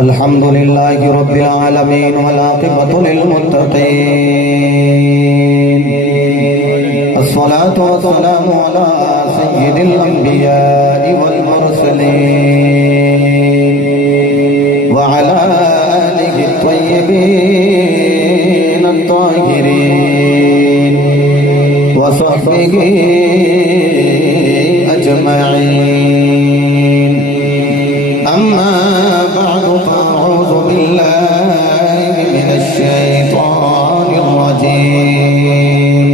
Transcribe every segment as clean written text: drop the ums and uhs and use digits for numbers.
الحمد لله رب العالمين والعاقبة للمتقين الصلاة والسلام على سيد الأنبياء والمرسلين وعلى آله الطيبين الطاهرين وصحبه أجمعين أما بعد فأعوذ بالله من الشيطان الرجيم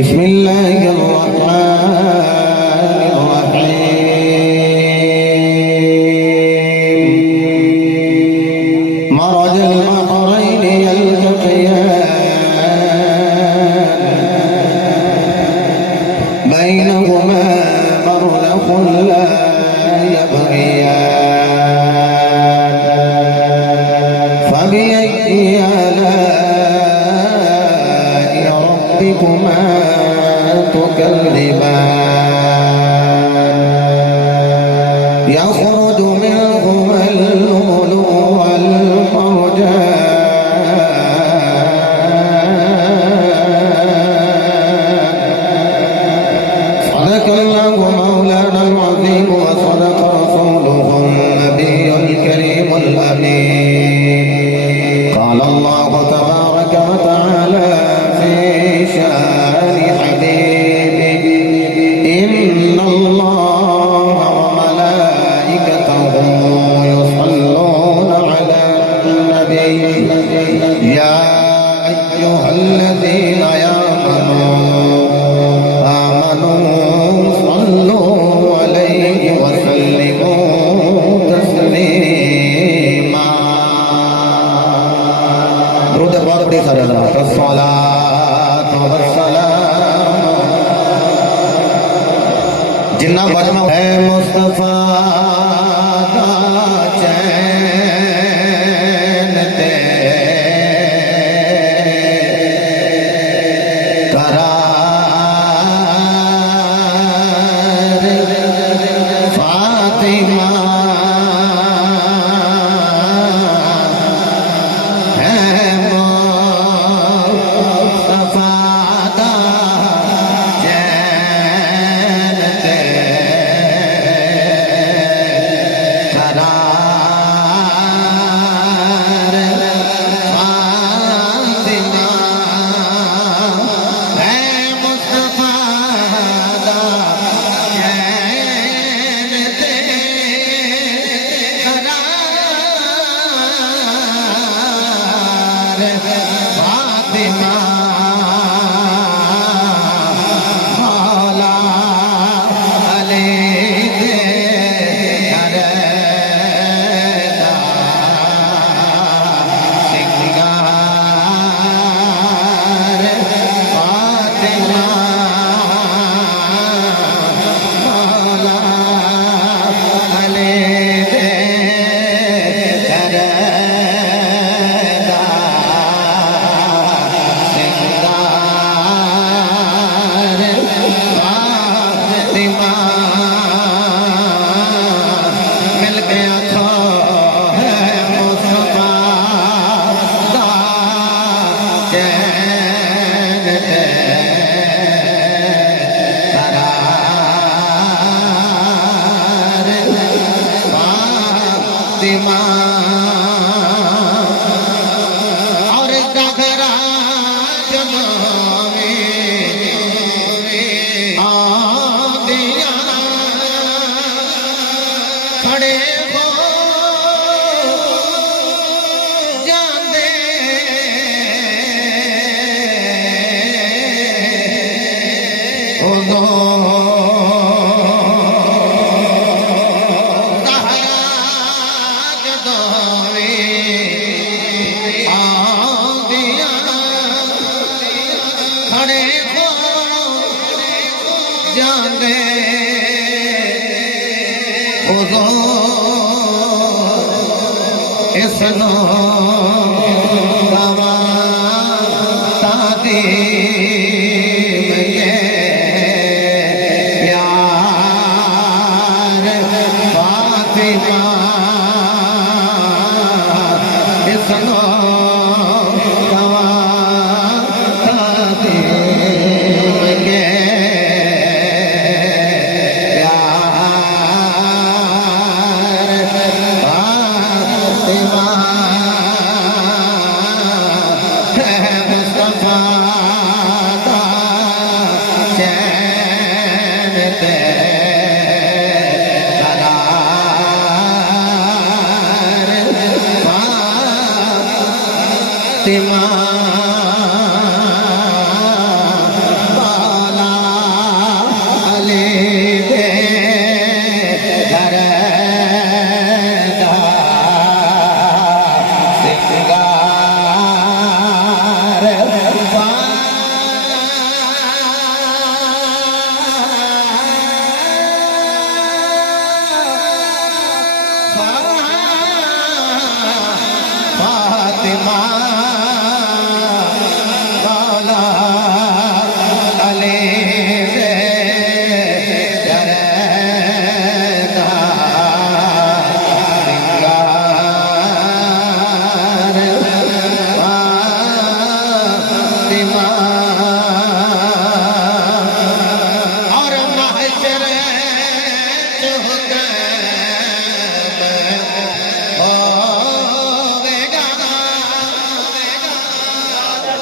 بسم الله الرحمن الرحيم مرج البحرين يلتقيان بينهما برزخ لا يبغيان فبأي آلاء ربكما تكذبان يخرج منهما اللؤلؤ والمرجان صدق الله مولانا العظيم وصدق رسوله النبي الكريم الأمين قال الله تبارك وتعالى في شأن حبيبه إن الله وملائكته يصلون على النبي يا أيها الذين آمنوا صلوا عليه وسلموا تسليما درود پاک پڑھی سارے حضرات الصلاۃ والسلام جنہ بجنا ہے مصطفیٰ دا چین تے قرار فاطمہ اور گھرا جماوے آدیا کھڑے ہو جاندے اسنو تادی پیار فاطمہ فاطمہ سنو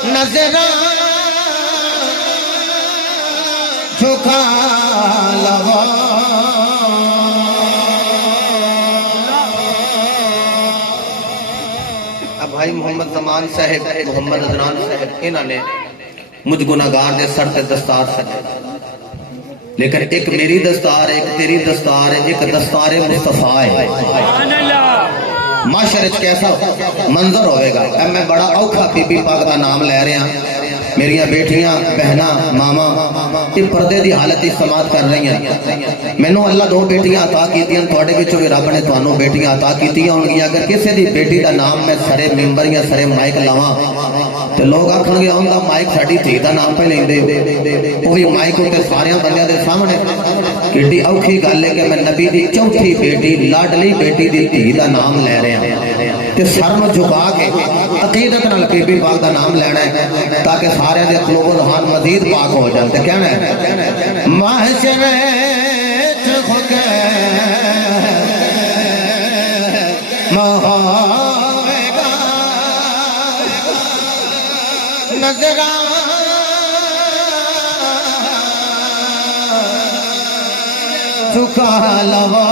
نظرہ جھکا لوا اب بھائی محمد زمان صاحب محمد عدنان صاحب انہوں نے مجھ گناہگار دے سر تے دستار سجے لیکن ایک میری دستار ہے ایک تیری دستار ہے ایک دستار مصطفیٰ ہے معاشرے کیسا منظر ہوئے گا اب میں بڑا اوکھا بی بی پاک دا نام لے رہے ہیں میری بیٹیاں بہنا ماما یہ پردے دی حالت استعمال کر رہی ہیں میں نے اللہ دو بیٹیاں عطا کیتی ہیں تھوڑے بچوں بھی رب نے توانوں بیٹیاں عطا کیتی ہیں انگی اگر کسی دی بیٹی دا نام میں سرے ممبر یا سرے مائک لاواں تو لوگ آکھن گے آن دا مائک ساڑی تھی دا نام پہ لیں دے وہی مائک ہوتے ساریاں بندیاں دے سامنے کٹی اوکھی گل ہے کہ میں نبی دی چوتھی بیٹی لاڈلی بیٹی دی تھی دا نام لے رہے ہیں کہ سر میں جھکا کے عقیدت نال بی بی پاک دا نام لینا ہے تاکہ سارے دے قلوب و ذہان مزید پاک ہو جائے تو کہنا ہے محشرے جھکے ہوے گا نظرہ جھکا لوا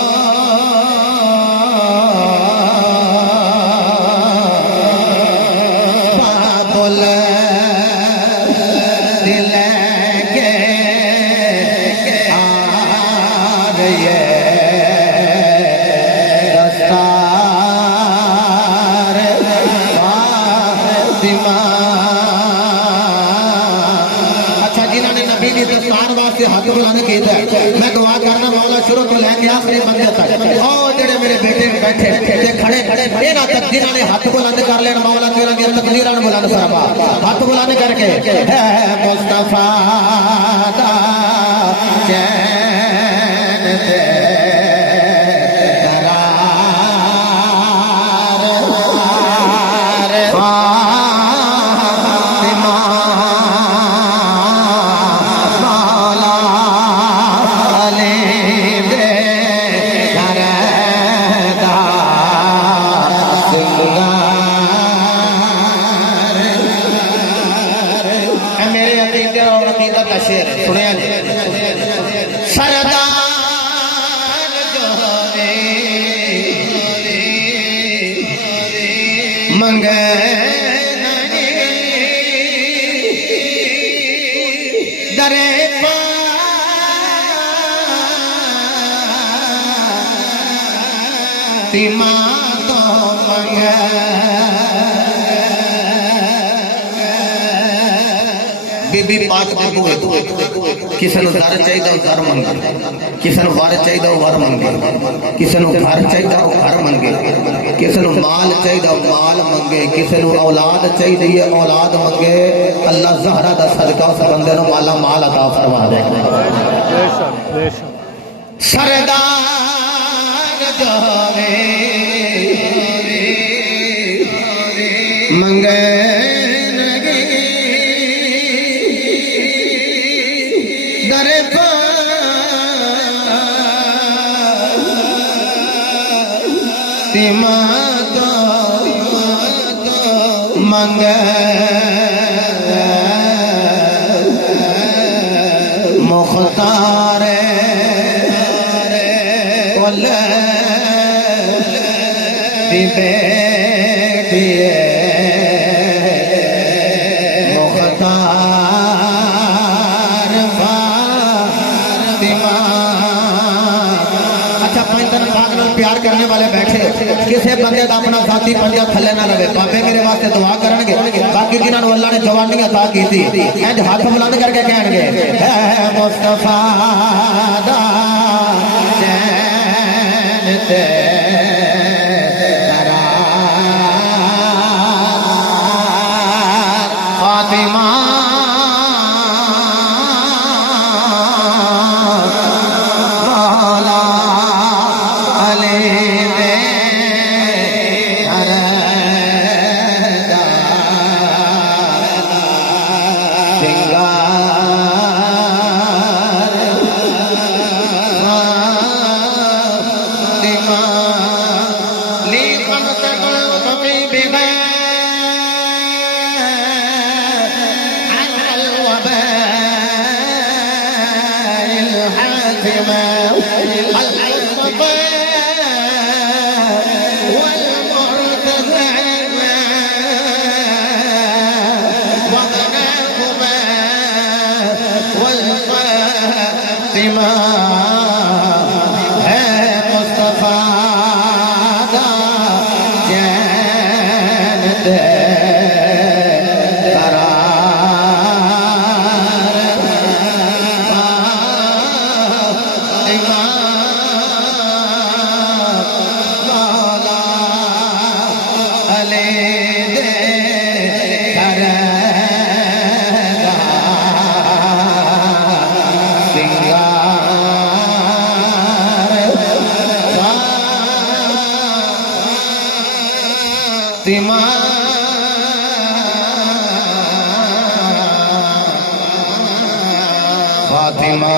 ہاتھ بلانے کیتا ہے میں دعا کرنا مولا شروع تو لے کے آخری بندے تک او جڑے میرے بیٹے بیٹھے تے کھڑے اینا تک جنہاں نے ہاتھ بلانے کر لینا مولا تیرا دی تقدیراں بلانے سرابا ہاتھ بلانے کر کے ہے مصطفیٰ دا چین تے بی بی پاک دے بوئے کسی نو دار چاہی دا دار منگے کسی نو وار چاہی دا وار منگے کسی نو گھر چاہی دا گھر منگے کسی نو مال چاہی دا مال منگے کسی نو اولاد چاہی دا اولاد منگے اللہ زہرہ دا صدقہ اس بندے نو مالا مال عطا فرما دے سردار جاوے منگے نگی در فاطمہ تو منگے مختار بیٹی مختار فاطمہ. اچھا پنجتن پاک نال پیار کرنے والے بیٹھے کسے بندے دا اپنا ذاتی پنجا تھلے نہ رہے. بابے میرے واسطے دعا کرن گے باقی جنہاں نوں اللہ نے جوانی عطا کیتی انج ہاتھ بلند کر کے کہن گے اے مصطفیٰ دا چین تے فاطمہ مولا علی دے ہردا سنگار فاطمہ لی خمس قلبی بغیر فاطمہ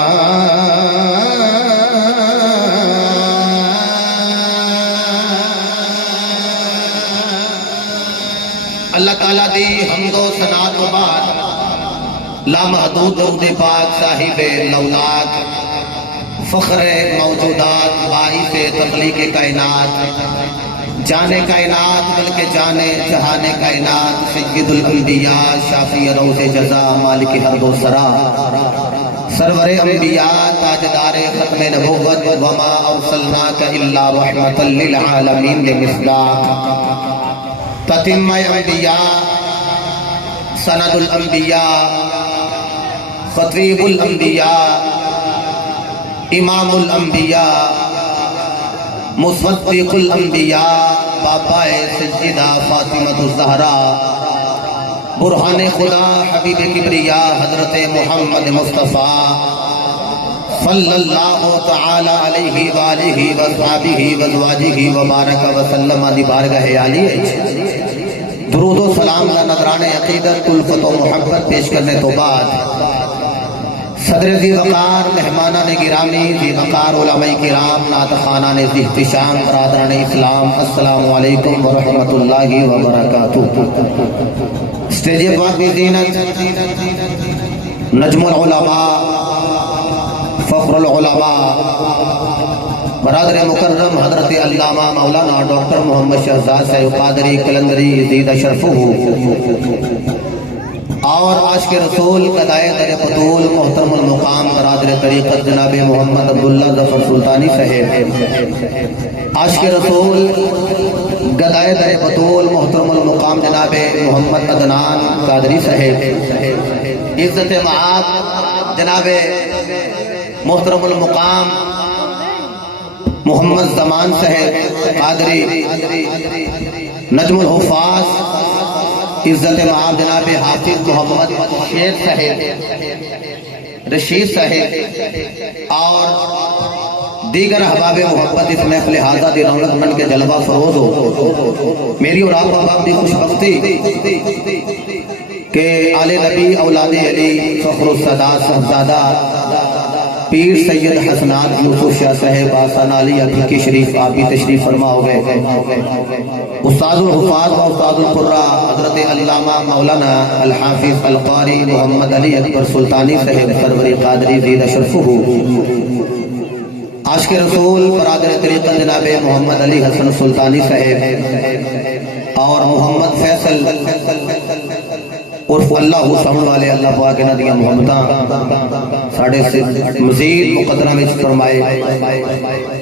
اللہ تعالیٰ دی حمد و ثنا تو بعد لامحدود درود پاک صاحب لولاک فخر موجودات باعث تخلیق کائنات جانے کائنات بلکہ جانے جہان کائنات سید الانبیاء شافی روز جزا مالک حرد و سرا سرور انبیاء تاجدار ختم نبوت وما ارسلناک الا رحمتا للعالمین بمصداق تتم انبیاء سند الانبیاء خطیب الانبیاء امام الانبیاء مصدق الانبیاء بابا سیدہ فاطمہ الزہرا برہان خدا حبیب کبریا حضرت محمد مصطفیٰ صلی اللہ تعالی علیہ وآلہ وصحبہ وزواجہ وبارک وسلم دی بارگاہ عالی درود و سلام کا نذران عقیدت الفت و محبت پیش کرنے تو بعد صدر ذی وقار مہمانان گرامی ذی وقار علماء کرام نعت خوانان ذی احتشام برادران اسلام السلام علیکم ورحمت اللہ وبرکاتہ. اسٹیج پر بھی زینت نجم العلماء فخر العلماء برادر مکرم حضرت علامہ مولانا ڈاکٹر محمد شہزاد صاحب قادری کلندری زید شرفہ اور عاشق رسول قدائے در بطول محترم المقام برادر طریقت جناب محمد عبداللہ ظفر سلطانی صاحب عاشق رسول قدائے در بطول محترم المقام جناب محمد عدنان قادری صاحب عزت معاب جناب محترم المقام محمد زمان صاحب قادری نجم الحفاظ عزت معاب جناب حافظ محمد شیر صاحب رشید صاحب اور دیگر احباب محبت اس محفل حاضہ دی رونق بن کے جلوہ فروز ہو. میری اور آپ احباب دی خوش بختی کہ آل نبی اولاد علی فخر السادات صاحبزادہ پیر سید حسنات یوسف شاہ صاحب آسان علی عقیقی شریف آپ بھی تشریف فرما ہو گئے. استاد الحفاظ و استاد القرآ حضرت علامہ مولانا الحافظ القاری محمد علی اکبر سلطانی صاحب سروری قادری زید اشرفہ. عاشق رسول برادر طریقت جناب محمد علی حسن سلطانی صاحب اور محمد فیصل عرف اللہ سمن والے اللہ پاک انہاں دیاں محمداں ساڑھے سے مزید مقدرہ میں فرمائے.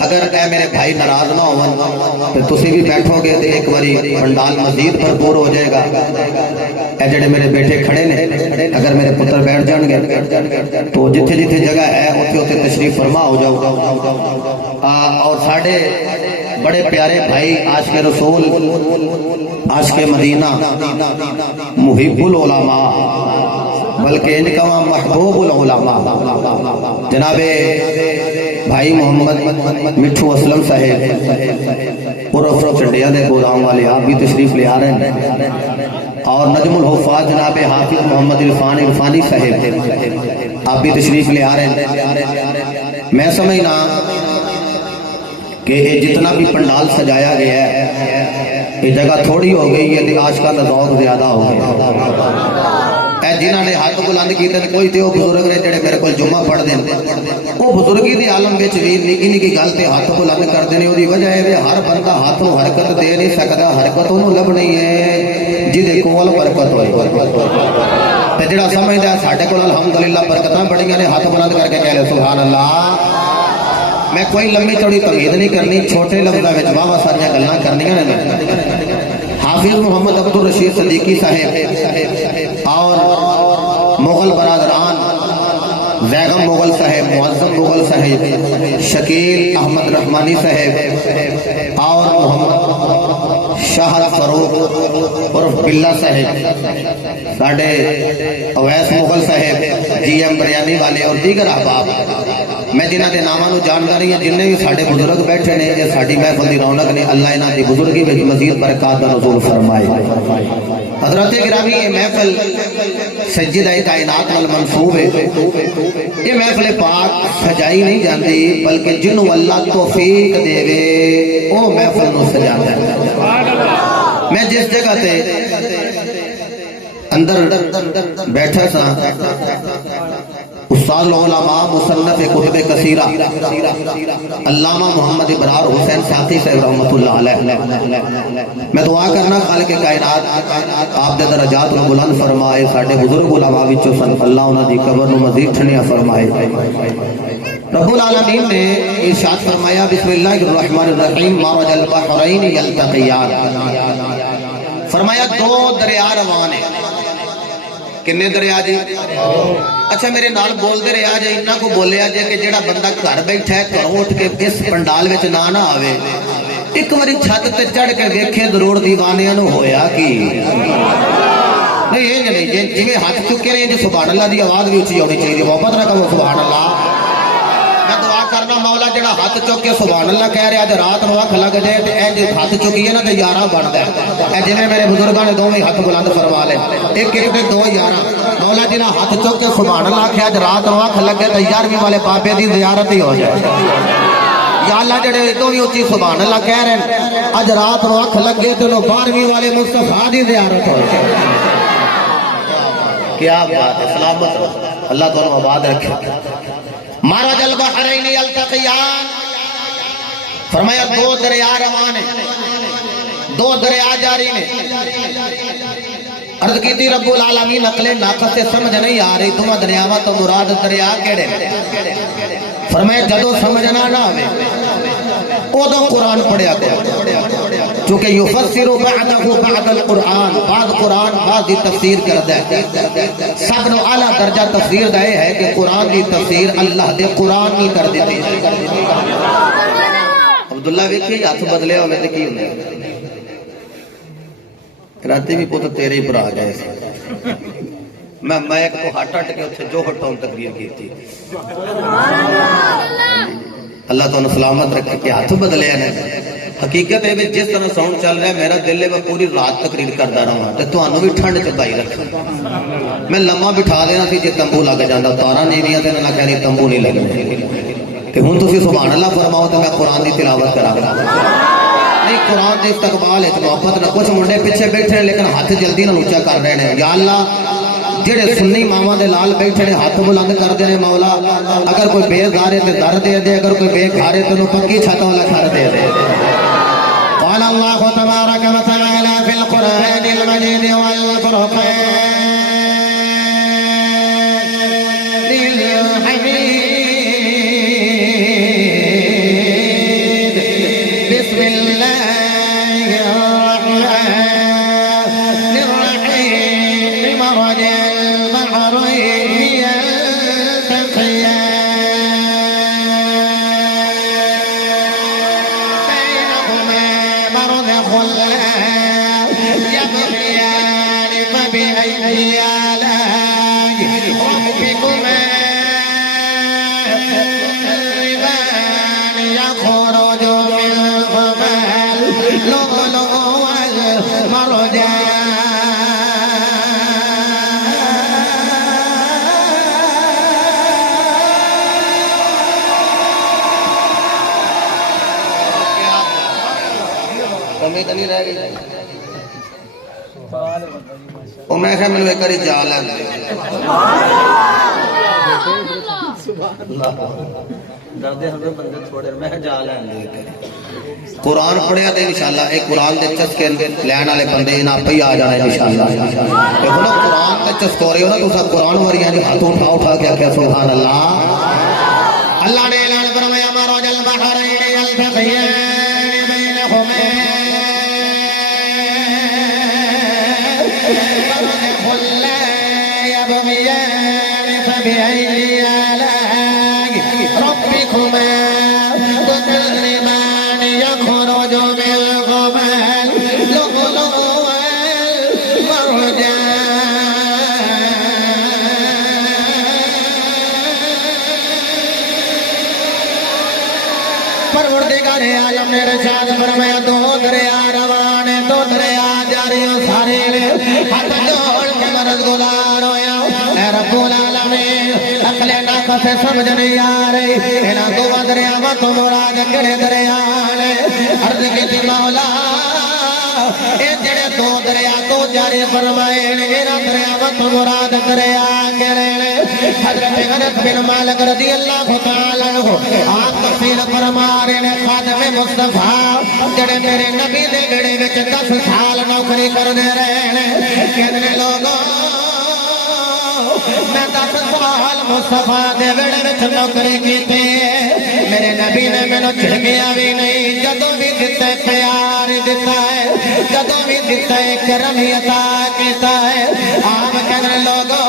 اگر اے میرے بھائی ناراض نہ ہوں تو تسی بھی بیٹھو گے تو ایک باری پنڈال مزید بھرپور ہو جائے گا. اے جڑے میرے بیٹے کھڑے نے اگر میرے پتر بیٹھ جان گے تو جتھے جتھے جگہ ہے اتھے اتھے تشریف فرما ہو جاؤ. اور ساڑھے بڑے پیارے بھائی عاشق رسول عاشق مدینہ محب العلماء بلکہ ان کا محبوب العلماء جناب بھائی محمد مٹھو اسلم صاحب عرف چنڈیا دے گودام والے آپ بھی تشریف لے آ رہے ہیں. اور نجم الحفاظ جناب حافظ محمد عرفانی صاحب آپ بھی تشریف لے آ رہے ہیں. میں سمجھنا کہ یہ جتنا بھی پنڈال سجایا گیا ہے یہ جگہ تھوڑی ہو گئی ہے آج کا ذوق زیادہ ہو گیا. اے جنہاں نے ہاتھ بلند کیتے کوئی تے وہ بزرگ نے جڑے میرے کول جمعہ پڑھ دین وہ بزرگی دی عالم وچ بھی نکی نکی گل تے ہاتھ بلند کردے نے. اودی وجہ ہے ہر بندہ ہاتھ نوں حرکت دے نہیں سکدا. حرکت اونوں لبنی ہے جدے کول برکت ہوئے. تے جڑا سمجھدا ہے ساڈے کول الحمدللہ برکتاں بڑیاں نے ہاتھ بلند کر کے کہہ لے سبحان اللہ. میں کوئی لمبی چوڑی تمہید نہیں کرنی چھوٹے لفظاں وچ واہ ساریاں گلاں کرنیاں نے. حافظ محمد عبد الرشید صدیقی صاحب اور مغل برادران زیغم مغل صاحب معظم مغل صاحب شکیل احمد رحمانی صاحب اور محمد شاہر فروغ عرف بلہ صاحب ساڑھے اویس مغل صاحب جی ایم بریانی والے اور دیگر احباب میں جنہاں دے ناماں نو جاندا رہی ہیں جننے بھی ساڈے بزرگ بیٹھے نے یہ ساڈی محفل دی رونق نے. اللہ انہاں دی بزرگی وچ مزید برکات دا نزول فرمائے. حضرت گرامی یہ محفل سجدہ کائنات وال منسوب ہے. یہ محفل پاک سجائی نہیں جاندی بلکہ جنوں اللہ توفیق دے وے او محفل نو سجاتا ہے. میں جس جگہ تے اندر بیٹھا سا استاد العلماء مصنف کتب کثیرہ علامہ محمد ابرار حسین ساقی صاحب رحمت اللہ علیہ. میں دعا کرنا خالق کائنات آپ دے درجات کو بلند فرمائے. ساڈے بزرگ علماء وچوں سن اللہ انہاں دی قبر نو مزید ٹھنڈیا فرمائے. رب العالمین نے ارشاد فرمایا بسم اللہ الرحمن الرحیم مرج البحرین یلتقیان. فرمایا دو دریا روان ہیں. کنے دریا جی؟ اچھا میرے نال بول دے رہا جے انہاں کو بولیا جے کہ جیڑا بندہ گھر بیٹھا ہے گھروں اٹھ کے اس پنڈال وچ نہ آوے ایک واری چھت تے چڑھ کے ویکھے ضرور دیوانیاں نو ہویا کی نہیں. یہ نہیں جویں ہاتھ چکے نے جی سبحان اللہ دی آواز بھی اونچی ہونی چاہیے. محبت نہ کہو سبحان اللہ. میں دعا کرنا مولا جڑا ہاتھ چک کے سبحان اللہ کہہ رہا تے رات نو اکھ لگ جائے تے اے جے ہاتھ چکیے نا تے یاراں بندا ہے. اے جویں میرے بزرگاں نے دوویں ہاتھ بلند فرما لے ایک ایک دو یاراں. مولا جنہاں ہاتھ چک کے سبحان اللہ کہیا تے رات نو اکھ لگے تے 11ویں والے بابے دی زیارت ہی ہو جائے. یا اللہ جڑے اتوں بھی اونچی سبحان اللہ کہہ رہے ہیں اج رات نو اکھ لگے تے 12ویں والے مصطفیٰ دی زیارت ہو جائے. کیا بات ہے. سلامت رہو اللہ تانوں آباد رکھے. مرج البحرین یلتقیان فرمایا دو دریا روان ہیں دو دریا جاری نے. عرض کی تھی رب العالمین عقل ناقص سے سمجھ نہیں آ رہی تمہیں دریاواں تو مراد دریا کیڑے. فرمایا جدو سمجھنا نہ ہوئے ادو قرآن پڑھیا کرو چونکہ یفسر بعدہ بعد القرآن بعد قرآن بعد دی تفسیر کرتا ہے. سب نو اعلیٰ درجہ تفسیر دا ہے کہ قرآن دی تفسیر اللہ دے قرآن نہیں کر دیتی. عبداللہ ویکھے ہاتھ بدلے ہوئے تے کی ہوندے راتی بھی پتر تیرے ہی پر آ گئے سے میں ایک کو ہٹ ہٹ کے اتنے جو ہٹاؤں تقریر کی تھی. اللہ تو سلامت رکھے کہ ہاتھ بدلے نے حقیقت ہے جس طرح ساؤنڈ چل رہا ہے میرا دل ہے میں پوری رات تقریر کرتا رہا تو تمہوں بھی ٹھنڈ چپائی رکھ میں لمحہ بٹھا دینا سی جی تمبو لگ جاتا تارا نیویاں تے نہ کہنی تمبو نہیں لگنے تے ہن تسی سبحان اللہ فرماؤ تو میں قرآن دی تلاوت کراں نہیں قرآن دے استقبال ہے محبت نہ کچھ منڈے پیچھے بیٹھے لیکن ہاتھ جلدی نہ اونچا کر رہے ہیں یا اللہ جڑے سنی ماما دے لال بیٹھے نے ہاتھ بلند کر دے نے مولا اگر کوئی بے گارے تے در دے دے اگر کوئی بے گھارے تے نو پکی چھت والا گھر دے دے قال اللہ تبارک و تعالی فی القرآن المجید والفرقان میں کہ میں ایک باری جا لیں قرآن پڑھیا تو انشاءاللہ ایک قرآن دے چسکے لین والے بندے نہ پہ آ جانا انشاءاللہ دیکھو نا قرآن دے چسکورے ہو نا تو سب قرآن وریاں دی ہاتھ اٹھا کے آکھیا سبحان اللہ اللہ نے اعلان فرمایا مرج البحرین یلتقیان بینہما فبأي آلاء ربكما تكذبان يخرج منهما اللؤلؤ والمرجان پروردگار عالم نے ارشاد فرمایا دو دریا روان دو دریا جاری سارے ہاتھ جوڑ کے مرض گزار ہویا اے رب العالمین عقل ناقص سے سمجھ نہیں آ رہی انہاں دو دریاواں تو مراد کہڑے دریا نے عرض کی مولا اے جڑے دو دریا تو جاری فرمائے نے انہاں دریاواں تو مراد دریا کہڑے نے حضرت انس بن مالک رضی اللہ تعالی عنہ آپ تفسیر فرما رہے نے خادم مصطفیٰ جڑے میرے نبی دے بیڑے وچ 10 سال نوکری کردے رہے نے کہندے لوگوں میں 10 سال مصطفیٰ دے بیڑے وچ نوکری کیتی میرے نبی نے مینوں جھڑکیا بھی نہیں جدوں بھی دتا پیار دتا ہے جدوں بھی دتا کرم عطا کیتا ہے آپ کہندے لوگوں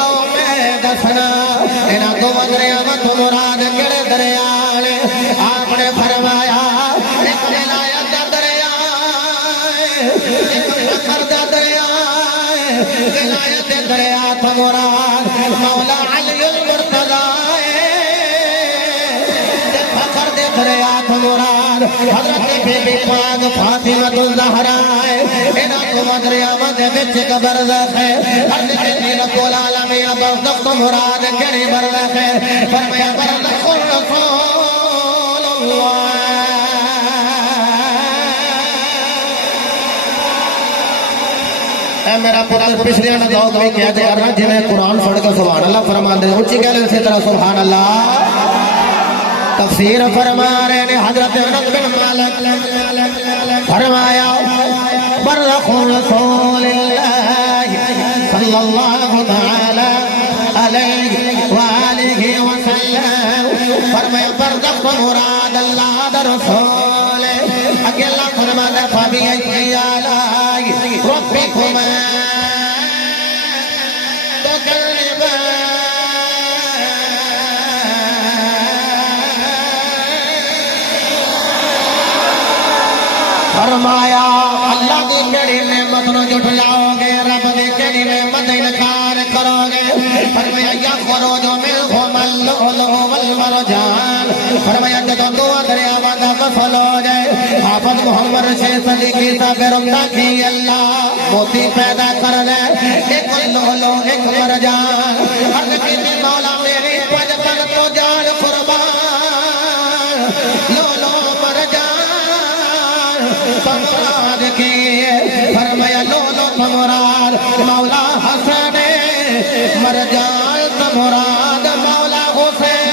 آؤ میں دسنا انہاں دو دریاواں تو مراد کہڑے دریا نے آپ نے فرمایا ایک ولایت دا دریا ایک فخر دا دریا ولایت دریا تو مراد مولا علی المرتضی فخر دے دریا تو مراد حضرت بی بی پاک فاطمہ الزہرا انہاں دو دریاواں دے وچ ایک برزخ ہے حضرت رب العالمین برزخ تو مراد کہڑی برزخ ہے فرمایا برزخ رسول اللہ اے میرا پتر پچھلے نہ ذوق بھی کیا جائے کرنا جی میں قرآن پڑھ کے سبحان اللہ فرما دے اونچی کہہ لیں اسی طرح سبحان اللہ تفسیر فرما رہے نے حضرت انس بن مالک فرمایا برزخ رسول اللہ صلی اللہ تعالی علیہ وآلہ وسلم فرمایا برزخ مراد اللہ دا رسول اگے اللہ فرماتا فبأي آلاء ربكما تكذبان فرمایا اللہ کی کیڑی نعمت نو جھٹلاؤ گے رب کی کیڑی نعمت انکار کرو گے فرمایا یخرج منہما اللؤلؤ والمرجان جان فرمایا جدو دعا دریاواں دا فصل ہو جائے حافظ محمد رشید صدیقی صاحب رمضان کی اللہ موتی پیدا کر دے ایک لولو ایک مرجان عرض کی مولا میری پجتن تو جان قربان لولو مرجان تمراد کی فرمایا لولو تمراد مولا حسن مرجان تمراد مولا حسین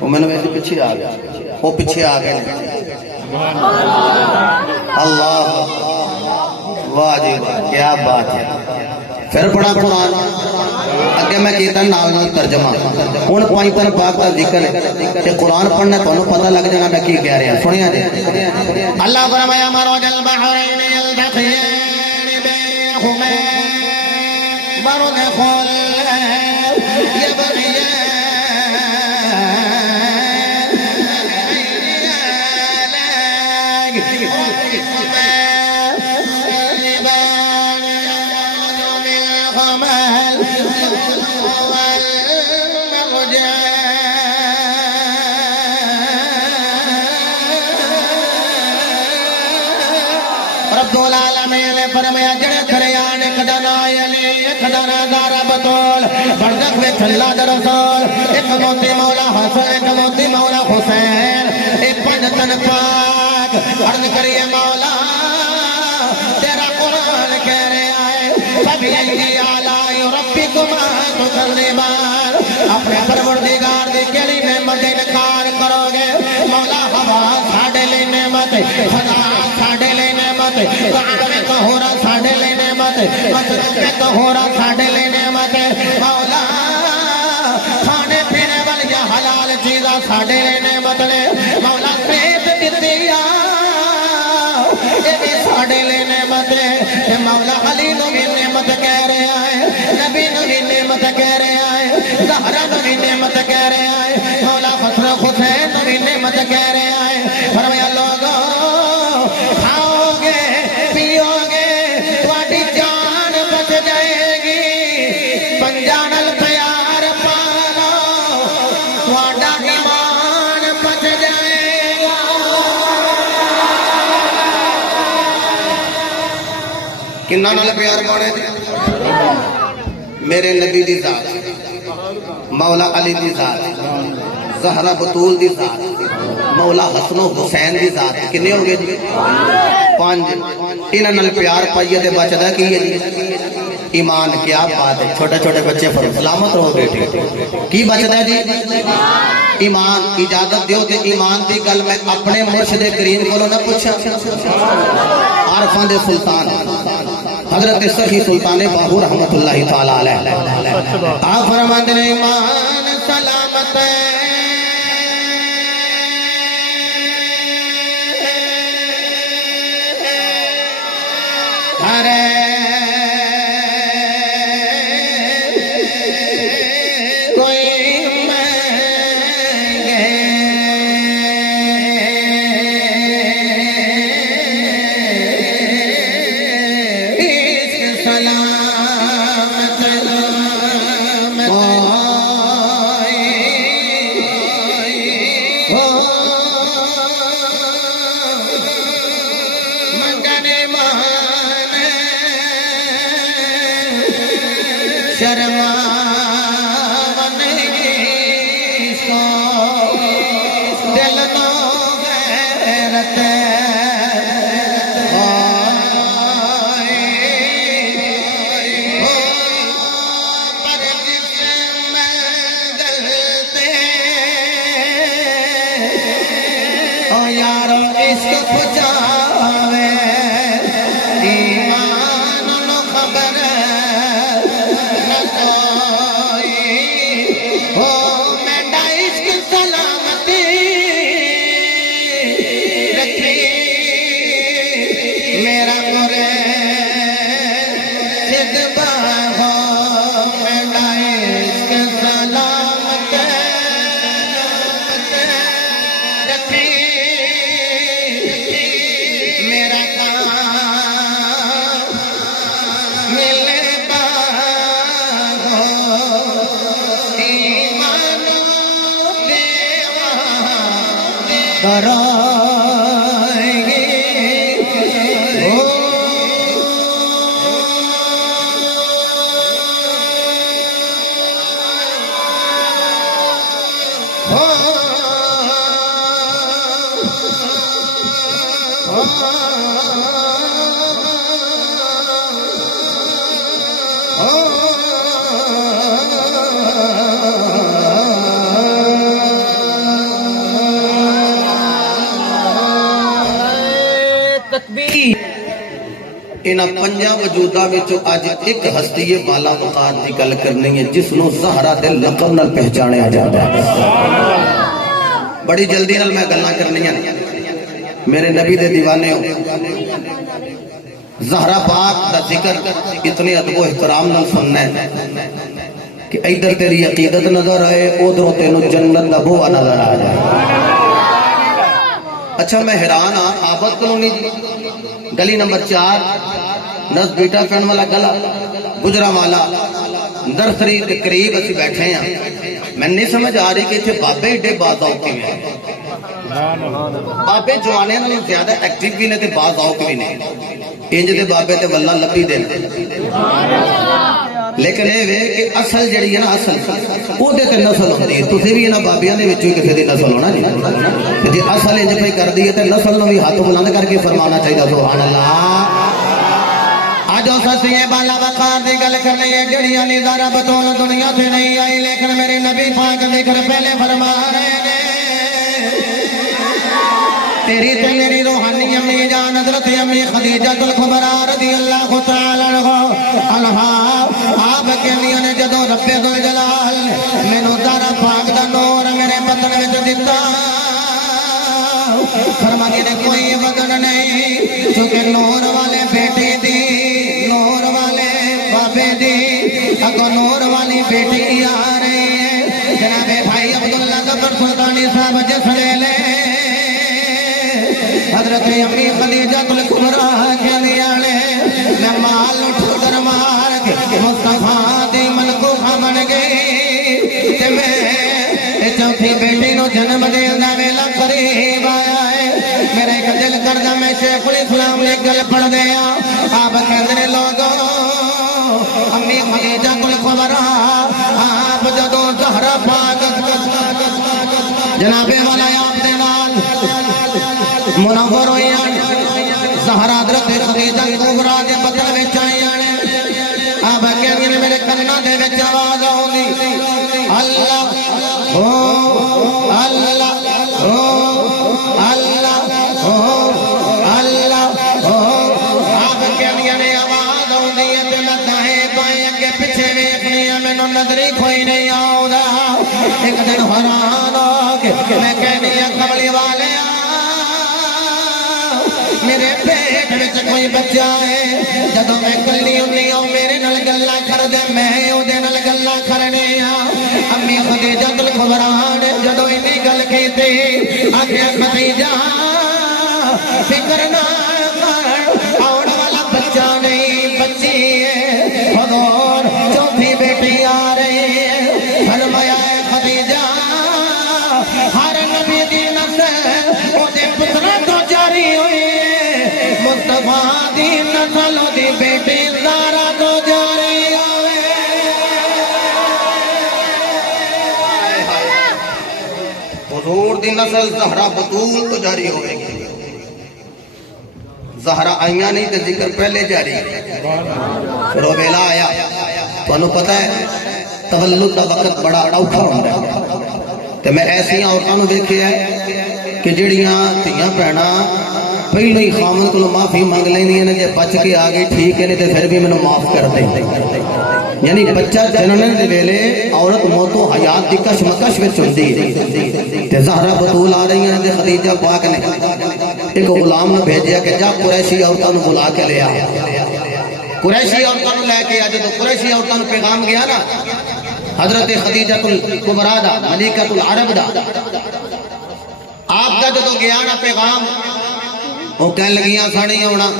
وہ میں نے ویسے پیچھے آ گیا وہ پیچھے آ گئے اللہ واہ جی واہ کیا بات ہے پھر پڑھا قرآن اگے میں کہتا نال نال ترجمہ ہن پوائنٹر پاک دا ذکر ہے کہ قرآن پڑھنا تانوں پتہ لگ جانا میں کی کہہ رہا سنیا جی اللہ فرمایا مرج البحرین یلتقیان بینہما برزخ یبغیان رب العالمین فرمایا جڑے کھریان ایک دنا علی ایک دنا زارا بطول برزخ وچ اللہ دا رسول ایک موتی مولا حسن ایک موتی مولا حسین ایک پنجتن پاک عرض کریے مولا تیرا قرآن کہہ رہے آئے فبأي آلاء ربكما تكذبان اپنے پروردگار دی کیڑی نعمت دا انکار کرو گے مولا ہوا ساڈے لئی نعمت خدا ساڈے لئی نعمت قرآن میں طہورا ساڈے لئی نعمت مسجد میں طہورا ساڈے لئی نعمت مولا کھانے پینے والی حلال چیزاں ساڈے لئی نعمت نے مولا صحت دتی اے بھی ساڈے لئی نعمت ہے مولا علی نو بھی نعمت کہہ رہے آئے نبی نو بھی نعمت کہہ رہے آئے زہرا نو بھی نعمت کہہ رہے آئے مولا حسن حسین نو بھی نعمت کہہ رہے آئے فرمایا لوگوں کھاؤ گے پیو گے تواڈی جان بچ جائے گی پنجانل پیار پالو تواڈا ایمان بچ جائے گا کنہ نال پیار پانے میرے نبی دی ذات مولا علی دی ذات زہرا بطول دی ذات مولا حسن و حسین دی ذات کنے ہو گئے جی پانچ انہاں نال پیار پائیے تے بچدا کی ہے جی ایمان کیا بات ہے چھوٹے چھوٹے بچے پر سلامت رہو بیٹے کی بچدا جی ایمان اجازت دیو تے ایمان دی گل میں اپنے مرشد کریم کولوں نہ پوچھا عارفاں دے سلطان حضرت سخی سلطان باہو رحمت اللہ تعالی علیہ آپ فرماتے ہیں ایمان سلامت ارے کوئی مانگے سلامت منگنے مان شرما دل نو غیرت پر جس میں گلتے او یارو عشق پچاوے ایمان نو خبر نہ کوئی او مینڈا عشق سلامتی رکھی میرا مرے سد باہو مینڈا عشق سلامت رکھی میرا کرائیں گے انہاں پنجاں وجوداں وچوں اج ایک ہستی بالا وقار دی گل کرنی ہے جس نو زہرا دے لقب نال پہچانیا جاندا ہے بڑی جلدی نال میں گلاں کرنیاں میرے نبی دے دیوانے ہو زہرا پاک دا ذکر اتنے ادب و احترام نال سننا ہے کہ ادھر تیری عقیدت نظر آئے ادھر تینوں جنت دا بوا نظر آ جائے اچھا میں حیران ہاں آباد کلونی گلی نمبر 4 نس بیٹا فین والا گلا گجرا والا نرسری کے قریب اسی بیٹھے ہیں میں نہیں سمجھ آ رہی کہ اتنے بابے ایڈے باز آؤ کی ہیں بابے جوانے نال زیادہ ایکٹیو بھی نے تے باز آؤ بھی نہیں انج دے بابے تے واللہ لبی دے لیکن اے وے کہ اصل جڑی ہے نا اصل او دے تے نسل ہوندی ہے تسی بھی انہاں بابیاں دے وچوں کسے دی نسل ہونا جی جے اصل انج پہ کر دی ہے تے نسل نو بھی ہاتھ بلند کر کے فرمانا چاہیے سبحان اللہ آج اس ہستی بالا وقار دی گل کرنی ہے جڑیاں نظارہ بطول دنیا سے نہیں آئی لیکن میرے نبی پاک ذکر پہلے فرما رہے ہیں تیری تے میری روحانی امی جان حضرت امی خدیجہ الکبریٰ رضی اللہ تعالی عنہا آپ کہندیاں نے جدوں رب ذوالجلال مینوں زہرا پاک دا نور میرے بدن وچ دتا فرمایا نے کوئی بدن نہیں کیونکہ نور والے بیٹے دی نور والے بابے دی اگوں نور والی بیٹی آ رہی ہے جناب بھائی عبداللہ ظفر سلطانی صاحب جس لے حضرت امی خدیجہ الکبریٰ کہندیاں نے میں مال اٹھ کر مار کے مصطفیٰ دی منقوخہ بن گئی تے میں چوتھی بیٹی نو جنم دین دا ویلا قریب آیا ہے میرا ایک دل کردا میں شیخ الاسلام نے گل پڑھ دیا آپ کہندے نے لوگوں امی خدیجہ الکبریٰ آپ جدوں زہرا پاک جناب والا آپ دے نال منور ہوئی زہرا حضرت خدیجہ الکبریٰ دے بدن وچ آئی آپ کہندے نے میرے کناں دے وچ آواز آوندی اللہ او اللہ او اللہ او اللہ او آپ کہندے نے آواز آوندی ہے تے میں دائیں بائیں اگے پیچھے ویکھنی ہے مینوں نظر ہی کوئی نہیں آوندا ایک دن حیران ہو کے میں کہنی ہے کملی والے میرے پیٹ وچ کوئی بچہ ہے جدوں میں کلی ہونی ہوں میرے نال گلاں کر دے میں اودے نال گلاں کرنے امی خدیجہ الکبریٰ نے جدوں اینی گل کیتی آکھیا خدیجہ فکر نہ کر آਉਣ والا بچہ نہیں بچی ہے حضور چوتھی بیٹی آ رہی ہے فرمایا ہے خدیجہ ہر نبی دی نسل اودے پتراں تو جاری ہوئی مصطفیٰ دی نسل دی بیٹی زہرا تو جاری ہوئے حضور دی نسل زہرا بطول تو جاری ہوئے گی زہرا آئیاں نہیں تے ذکر پہلے جاری پھر وہ ویلا آیا تو انہوں پتہ ہے تولد دا وقت بڑا اوکھا ہوندہ ہے تے میں ایسی عورتوں نے دیکھے ہے کہ جڑیاں تیاں پہنا پہلے ہی خامن کو معافی مانگ لینی ہے جے بچ کے آگے ٹھیک ہے نہیں تے پھر بھی میں معاف کر دیں یعنی بچہ جننے دے ویلے عورت موت و حیات دی کشمکش وچ ہوندی ہے تے زہرا بطول آ رہی ہیں تے خدیجہ پاک نے ایک غلام نے بھیجیا کہ جا قریشی عورتوں کو بلا کے لے آ قریشی عورتوں لے کے آ جدوں قریشی عورتوں پیغام گیا نا حضرت خدیجہ الکبریٰ دا ملکۃ العرب دا آپ کا جدوں گیا نا پیغام وہ کہنے لگیاں ساڑی ہونا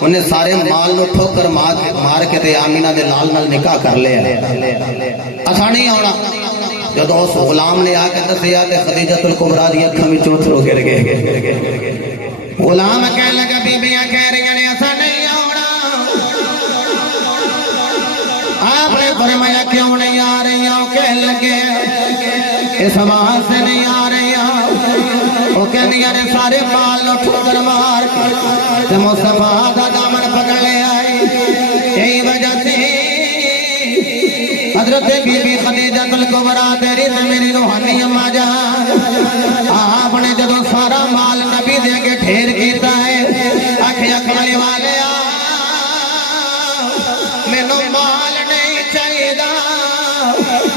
انہیں سارے مال نو ٹھوکر مار کے تے آمینہ دے لال نال نکاح کر لے اساڑی ہونا جدو اس غلام نے آ کے دسیا تے خدیجہ الکبریٰ دی اکھاں وچوں اتھرو گر گئے غلام کہنے لگا بیبیاں کہہ رہی ہیں ایسا نہیں ہونا آپ نے فرمایا کیوں نہیں آ رہی ہوں کہنے لگے اس آواز سے نہیں آ رہی ہوں وہ کہنی نے سارے مال لو ٹھوکر مار تے مصطفیٰ دا دامن پکڑ لے آئی یہی وجہ سے حضرت بی بی خدیجہ الکبریٰ تیری تے میری روحانی اماں جان آپ نے جدو سارا مال نبی دے کے ڈھیر کیتا ہے آنکھیں اکھڑے والے مینوں مال نہیں چاہیے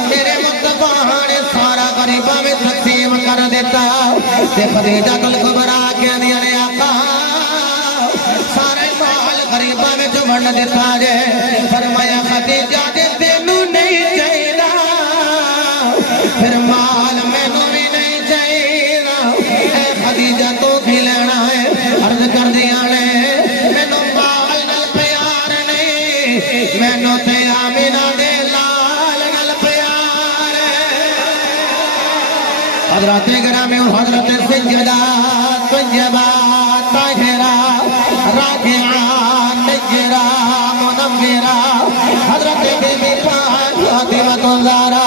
میرے مصطفیٰ نے سارا غریباں میں تقسیم کر دیتا تے خدیجہ الکبریٰ کہندی نے آقا سارے مال غریباں میں جو ونڈ دیتا جے فرمایا خدیجہ دے تینوں نہیں چاہیے پھر مال مینوں بھی نہیں چاہیے اے خدیجہ تو بھی لینا ہے عرض کر دیا نے مینوں مال نال پیار نہیں مینوں تے آمینہ دے لال نال پیار حضرت گرامی اور حضرت سجدہ طیبہ طاہرہ راکعہ نجرہ منورہ حضرت بی بی پاک فاطمہ الزہرا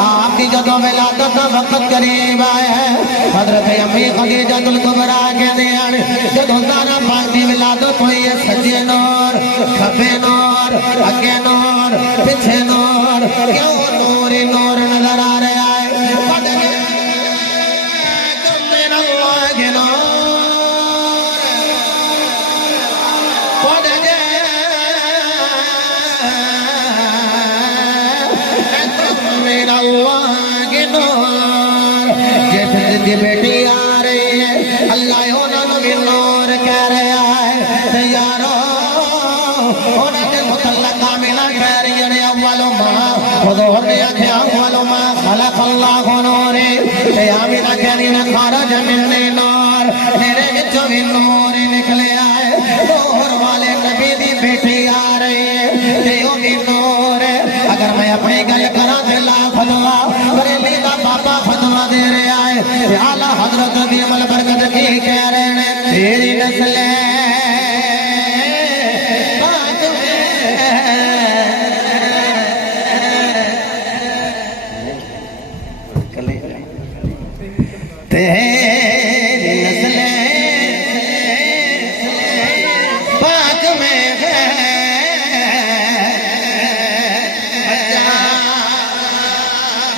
آپ کی جدو ولادت کا وقت قریب آیا ہے حضرت امی خدیجہ الکبریٰ کے دیان جدو زہرا پاک کی ولادت ہوئی ہے سجے نور کھپے نور اگے نور پیچھے نور کیوں نور ہی نور نظر آ رہا ہے من اللہ کے نور جیسے بیٹی آ رہی ہے اللہ انہوں بھی نور کہہ رہا ہے یارو انہوں نے متعلق آمینہ کہہ رہی ہے اول ما حضور نے اکھے اول ما خلق اللہ نور آمینہ کہنی نے خارج من نور میرے وچوں بھی نور نکلے آئے نور والے نبی دی بیٹی آ رہی ہے تیو بھی نور ہے اگر میں اپنی گل کرا دلا فتوا بریلی دا بابا فتوا دے رہا ہے اعلیٰ حضرت دی عمل برکت کی کہہ رہے ہیں تیری نسل تیری نسل پاک میں ہے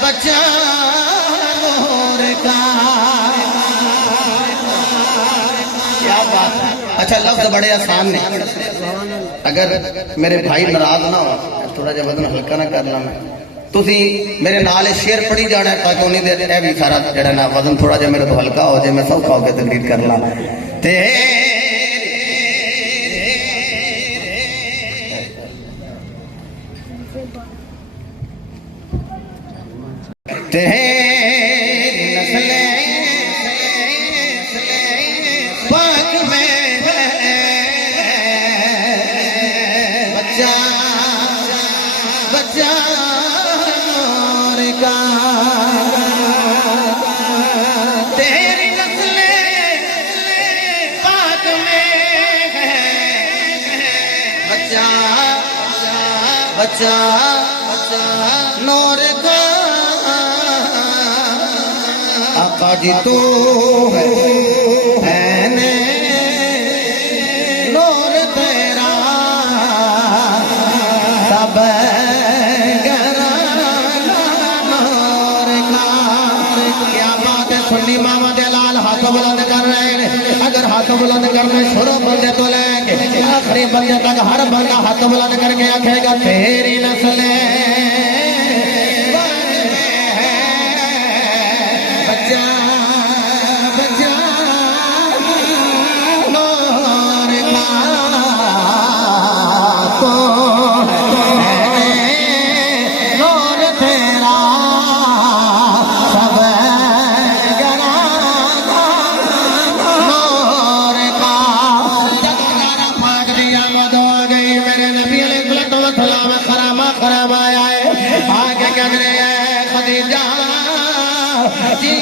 بچہ نور کا کیا بات ہے اچھا لفظ بڑے آسان نے اگر میرے بھائی ناراض نہ ہو تھوڑا جا وزن ہلکا نہ کرنا میں تسی میرے نال شعر پڑھی جانا ہے تاکہ انہیں دیر اے بھی سارا جڑا نا وزن تھوڑا جا میرے تو ہلکا ہو جائے میں سوکھا ہو کے تقریر کرنا تیری نسل پاک میں ہے بچہ بچہ نور کا تیری نسل پاک میں ہے بچہ بچہ نور کا آقا جی تو ہے نور تیرا سب کیا بات ہے سنی ماما دلال ہاتھ بلند کر رہے ہیں اگر ہاتھ بلند کرنے شروع بندے تو لے کے آخری بندے تک ہر بندہ ہاتھ بلند کر کے آکھے گا تیری نسل بچہ بچہ نور کا تو نور تیرا سب نور کا جب نارا پاک دی آمد ہو گئی میرے نبی علیہ السلام خرامہ خرامہ آیا ہے آگے کہنے خدیجہ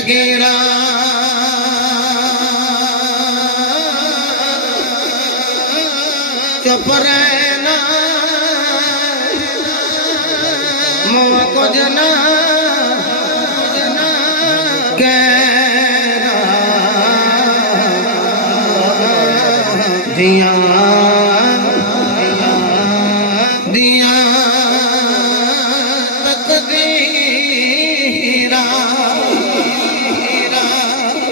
جگیرا چپ رہنا منہ کچھ نہ کہنا دیاں دیاں تقدیراں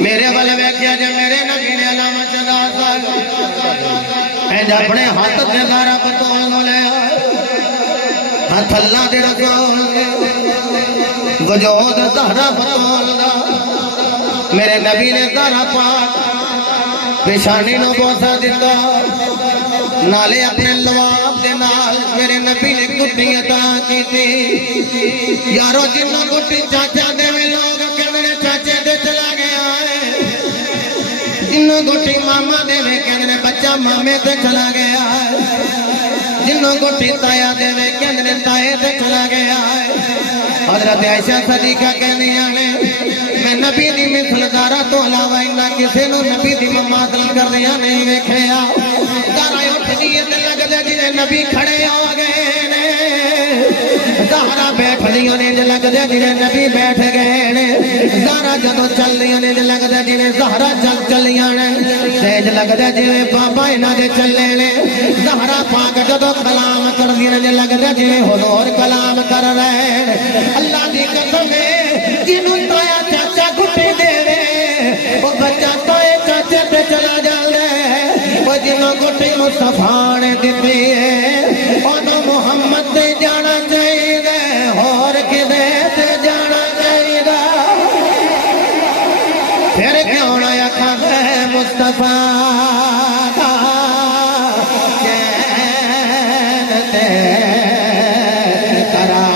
میرے والے ویکھیا جے میرے نبی نے علامہ چلا اے اپنے ہاتھ تے دارا پتول نو لے ہاتھ اللہ دے رسول وجود زہرا پتول دا میرے نبی نے زہرا پاک پیشانی نو بوسا دیتا نالے اپنے لواب دے نال میرے نبی نے گٹی عطا کی تھی یارو جنوں گٹی چاچا دے میں لوگ کہندے چاچے دے چلا گیا ہے جنوں گٹی ماما دے میں کہندے بچہ مامے تے چلا گیا ہے جنوں گٹی تایا دے میں کہندے تائے تے چلا گیا ہے حضرت عائشہ صدیقہ کہندیاں نے میں نبی دی مثل دارا تو علاوہ انہا کسی نو نبی دی مماثل کر دیا نہیں ویکھیا دارا اٹھ دیئے تے لگ دے جنہیں نبی کھڑے ہو گئے نے زہرا بیٹھ دیئے نے لگ دے جنہیں نبی بیٹھ گئے نے زہرا جدو چل دیئے نے لگ دے جنہیں زہرا چل چلیاں نے سیج لگ دے جنہیں بابا انہا دے چلے نے زہرا پاک جدو کلام کر دیئے نے لگ دے جنہیں حضور کلام کر رہے اللہ دی قسم ہے جنہوں تایا چاچا گھٹے دے رہے وہ بچہ تائے چاچے پہ چلا جا رہے وہ جنہوں گھٹے مصطفیٰ نے دیتے ہیں انہوں محمد دے جانا چاہیے اور کدے تے جانا چاہیے پھر کیوں نہ یکھا ہے مصطفیٰ دا چین تے قرار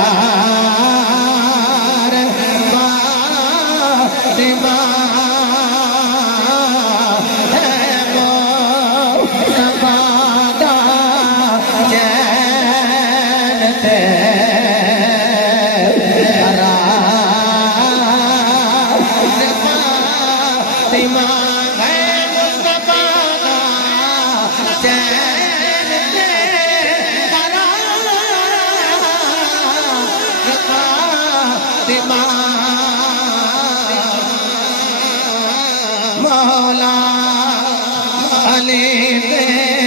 فاطمہ ہے مصطفیٰ دا چین تے مولا علی